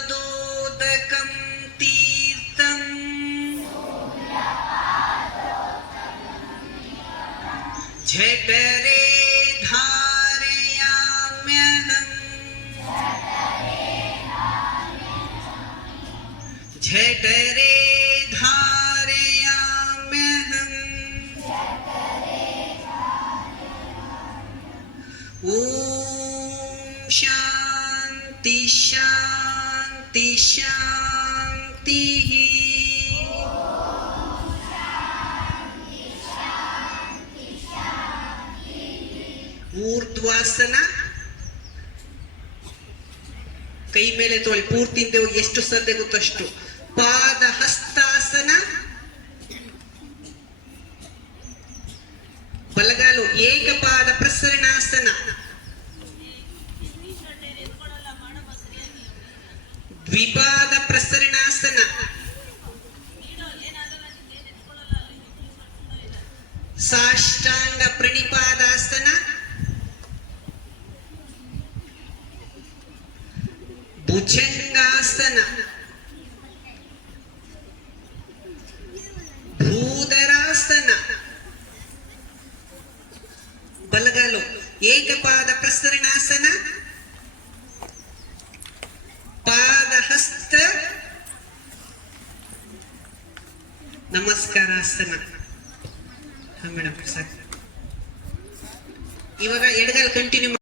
सूर्यपादोदकं तीर्थम् झठरे धारयाम्यहम् झठरे धारयाम्यहम् ॐ शान्ति शान्ति शान्तिः ಊರ್ಧ್ವಾಸನ ಕೈ ಮೇಲೆ ತೊಳಿ ಪೂರ್ತಿಯಿಂದ ಹೋಗಿ ಎಷ್ಟು ಸಾಧ್ಯ ಗೊತ್ತಷ್ಟು. ಪಾದ ಹಸ್ತಾಸನ, ಬಲಗಾಲು ಏಕಪಾದ ಪ್ರಸರಣಾಸನ, ದ್ವಿಪಾದ ಪ್ರಸರಣಾಸನ, ಸಾಷ್ಟಾಂಗ ಪ್ರಣಿಪಾದಾಸನ, ಭುಜಂಗಾಸನ, ಭೂಧರಾಸನ, ಬಲಗಾಲು ಏಕಪಾದ ಪ್ರಸರಣಾಸನ, ಪಾದಹಸ್ತ ನಮಸ್ಕಾರಾಸನ. ಮೇಡಮ್ ಸಾಕು. ಇವಾಗ ಎಡಗಾಲು ಕಂಟಿನ್ಯೂ